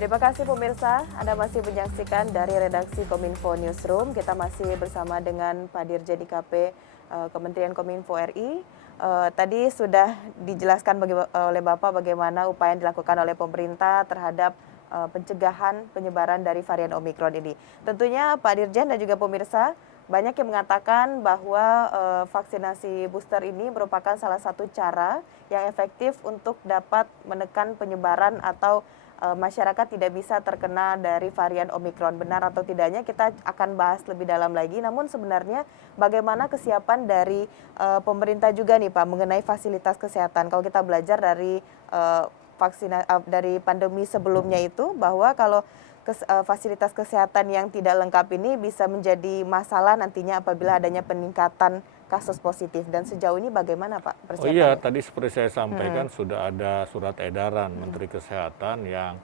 Terima kasih pemirsa, Anda masih menyaksikan dari redaksi Kominfo Newsroom. Kita masih bersama dengan Pak Dirjen IKP Kementerian Kominfo RI. Tadi sudah dijelaskan oleh Bapak bagaimana upaya yang dilakukan oleh pemerintah terhadap pencegahan penyebaran dari varian Omikron ini. Tentunya Pak Dirjen dan juga pemirsa, banyak yang mengatakan bahwa vaksinasi booster ini merupakan salah satu cara yang efektif untuk dapat menekan penyebaran atau masyarakat tidak bisa terkena dari varian Omikron. Benar atau tidaknya kita akan bahas lebih dalam lagi. Namun sebenarnya bagaimana kesiapan dari pemerintah juga nih Pak mengenai fasilitas kesehatan. Kalau kita belajar dari dari pandemi sebelumnya itu bahwa kalau fasilitas kesehatan yang tidak lengkap ini bisa menjadi masalah nantinya apabila adanya peningkatan kasus positif. Dan sejauh ini bagaimana Pak Oh iya, persiapannya? tadi seperti saya sampaikan sudah ada surat edaran Menteri Kesehatan yang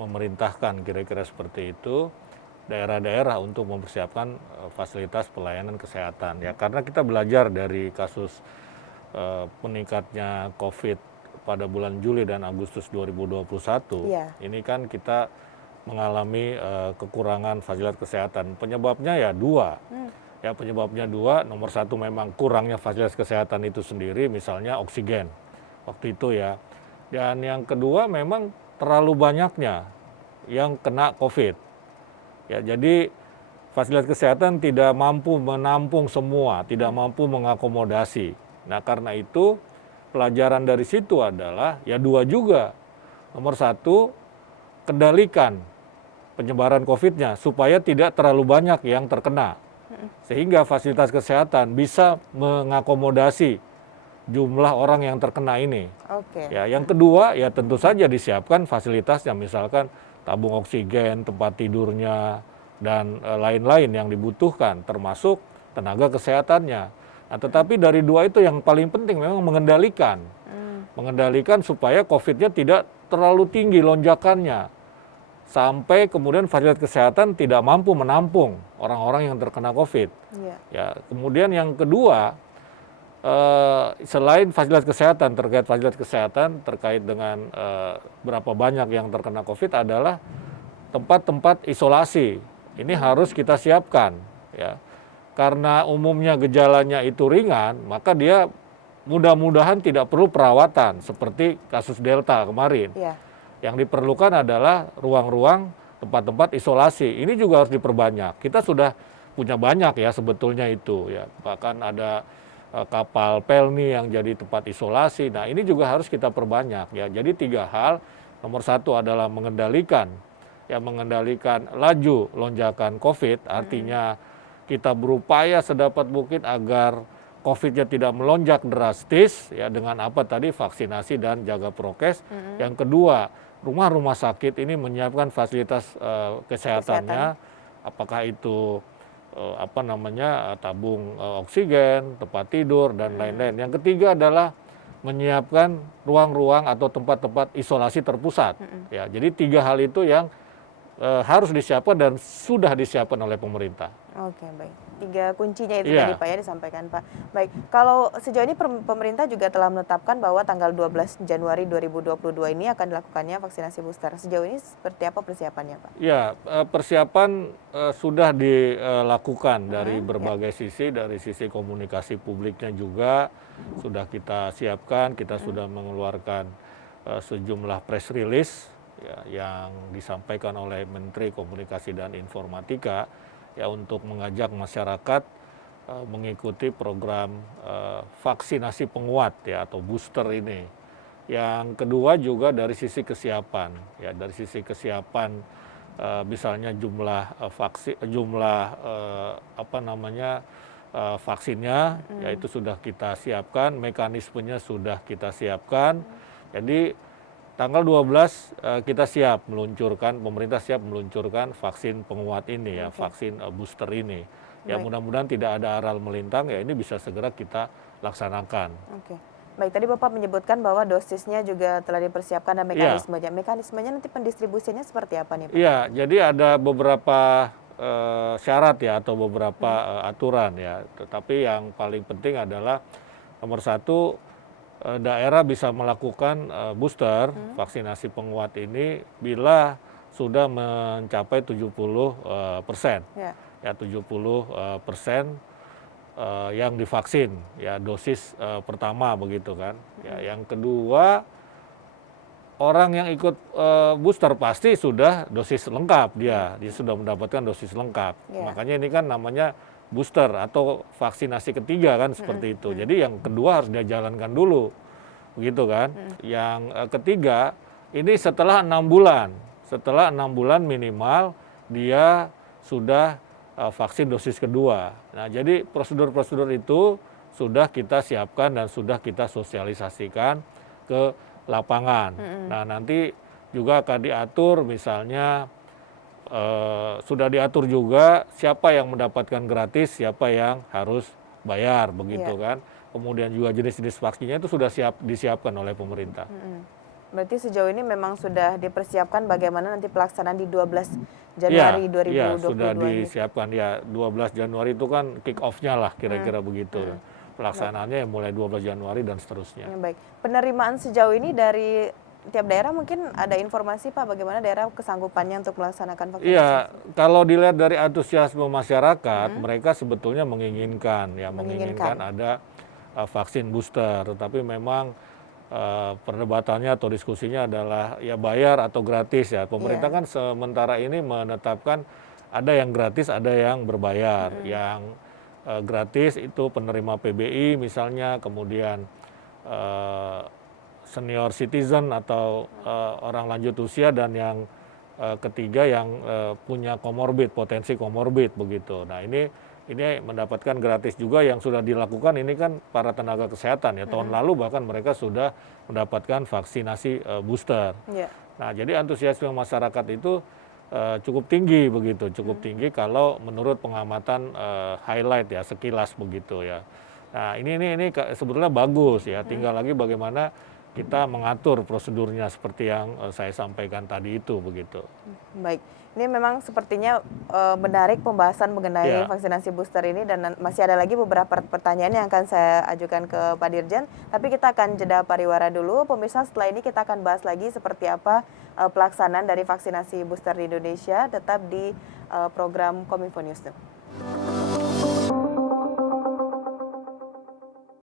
memerintahkan kira-kira seperti itu daerah-daerah untuk mempersiapkan fasilitas pelayanan kesehatan. Ya, karena kita belajar dari kasus meningkatnya COVID pada bulan Juli dan Agustus 2021, Iya. ini kan kita mengalami kekurangan fasilitas kesehatan. Penyebabnya ya dua. Ya, penyebabnya dua. Nomor satu memang kurangnya fasilitas kesehatan itu sendiri, misalnya oksigen waktu itu ya. Dan yang kedua memang terlalu banyaknya yang kena COVID. Ya, jadi fasilitas kesehatan tidak mampu menampung semua, tidak mampu mengakomodasi. Nah, karena itu pelajaran dari situ adalah ya dua juga. Nomor satu, kendalikan penyebaran COVID-nya supaya tidak terlalu banyak yang terkena. Sehingga fasilitas kesehatan bisa mengakomodasi jumlah orang yang terkena ini. Oke. Ya, yang kedua ya tentu saja disiapkan fasilitasnya, misalkan tabung oksigen, tempat tidurnya, dan lain-lain yang dibutuhkan, termasuk tenaga kesehatannya. Nah, tetapi dari dua itu yang paling penting memang mengendalikan supaya COVID-nya tidak terlalu tinggi lonjakannya. Sampai kemudian fasilitas kesehatan tidak mampu menampung orang-orang yang terkena COVID. Iya. Ya, kemudian yang kedua, selain fasilitas kesehatan, terkait dengan berapa banyak yang terkena COVID adalah tempat-tempat isolasi. Ini harus kita siapkan, ya. Karena umumnya gejalanya itu ringan, maka dia mudah-mudahan tidak perlu perawatan seperti kasus Delta kemarin. Iya. Yang diperlukan adalah ruang-ruang tempat-tempat isolasi. Ini juga harus diperbanyak. Kita sudah punya banyak ya sebetulnya itu ya. Bahkan ada kapal pelni yang jadi tempat isolasi. Nah, ini juga harus kita perbanyak ya. Jadi tiga hal. Nomor satu adalah mengendalikan laju lonjakan COVID. Artinya kita berupaya sedapat mungkin agar COVID-nya tidak melonjak drastis ya dengan apa tadi vaksinasi dan jaga prokes. Yang kedua, rumah-rumah sakit ini menyiapkan fasilitas kesehatannya, apakah itu tabung oksigen, tempat tidur dan lain-lain. Yang ketiga adalah menyiapkan ruang-ruang atau tempat-tempat isolasi terpusat. Ya, jadi tiga hal itu yang harus disiapkan dan sudah disiapkan oleh pemerintah. Oke, baik. Tiga kuncinya itu Iya. tadi Pak ya disampaikan Pak. Baik, kalau sejauh ini pemerintah juga telah menetapkan bahwa tanggal 12 Januari 2022 ini akan dilakukannya vaksinasi booster. Sejauh ini seperti apa persiapannya Pak? Ya, persiapan sudah dilakukan dari berbagai sisi, dari sisi komunikasi publiknya juga sudah kita siapkan, kita sudah mengeluarkan sejumlah press release ya, yang disampaikan oleh Menteri Komunikasi dan Informatika ya untuk mengajak masyarakat mengikuti program vaksinasi penguat ya atau booster ini. Yang kedua juga dari sisi kesiapan ya, dari sisi kesiapan misalnya vaksinnya ya itu sudah kita siapkan, mekanismenya sudah kita siapkan. Jadi tanggal 12 kita siap meluncurkan, pemerintah siap meluncurkan vaksin penguat ini ya, vaksin booster ini. Ya mudah-mudahan tidak ada aral melintang ya, ini bisa segera kita laksanakan. Oke. Baik, tadi Bapak menyebutkan bahwa dosisnya juga telah dipersiapkan dan mekanismenya. Mekanismenya nanti pendistribusiannya seperti apa nih Pak? Iya, jadi ada beberapa syarat ya atau beberapa aturan ya. Tetapi yang paling penting adalah nomor satu, daerah bisa melakukan booster vaksinasi penguat ini bila sudah mencapai 70%. Ya. Ya 70% yang divaksin, ya dosis pertama begitu kan. Ya, yang kedua, orang yang ikut booster pasti sudah dosis lengkap dia sudah mendapatkan dosis lengkap. Makanya ini kan namanya booster atau vaksinasi ketiga kan seperti itu. Jadi yang kedua harus dia jalankan dulu, begitu kan. Yang ketiga ini setelah 6 bulan minimal dia sudah vaksin dosis kedua. Nah, jadi prosedur-prosedur itu sudah kita siapkan dan sudah kita sosialisasikan ke lapangan. Nah, nanti juga akan diatur misalnya sudah diatur juga siapa yang mendapatkan gratis, siapa yang harus bayar, begitu kan. Kemudian juga jenis-jenis vaksinnya itu sudah disiapkan oleh pemerintah. Berarti sejauh ini memang sudah dipersiapkan bagaimana nanti pelaksanaan di 12 Januari 2022 Iya, sudah ini. disiapkan ya. 12 Januari itu kan kick off-nya lah kira-kira begitu. Pelaksanaannya mulai 12 Januari dan seterusnya. Baik. Penerimaan sejauh ini dari tiap daerah mungkin ada informasi Pak bagaimana daerah kesanggupannya untuk melaksanakan vaksinasi? Iya, kalau dilihat dari antusiasme masyarakat, mereka sebetulnya menginginkan ada vaksin booster, tetapi memang perdebatannya atau diskusinya adalah ya bayar atau gratis ya. Pemerintah kan sementara ini menetapkan ada yang gratis, ada yang berbayar. Yang gratis itu penerima PBI misalnya, kemudian senior citizen atau orang lanjut usia, dan yang ketiga yang punya comorbid, potensi comorbid begitu. Nah, ini mendapatkan gratis juga. Yang sudah dilakukan ini kan para tenaga kesehatan ya. Tahun lalu bahkan mereka sudah mendapatkan vaksinasi booster. Nah, jadi antusiasme masyarakat itu cukup tinggi begitu, cukup tinggi kalau menurut pengamatan highlight ya, sekilas begitu ya. Nah, ini sebetulnya bagus ya. Tinggal lagi bagaimana kita mengatur prosedurnya seperti yang saya sampaikan tadi itu begitu. Baik, ini memang sepertinya menarik pembahasan mengenai vaksinasi booster ini, dan masih ada lagi beberapa pertanyaan yang akan saya ajukan ke Pak Dirjen. Tapi kita akan jeda pariwara dulu. Pemirsa, setelah ini kita akan bahas lagi seperti apa pelaksanaan dari vaksinasi booster di Indonesia. Tetap di program Kominfo Newsroom.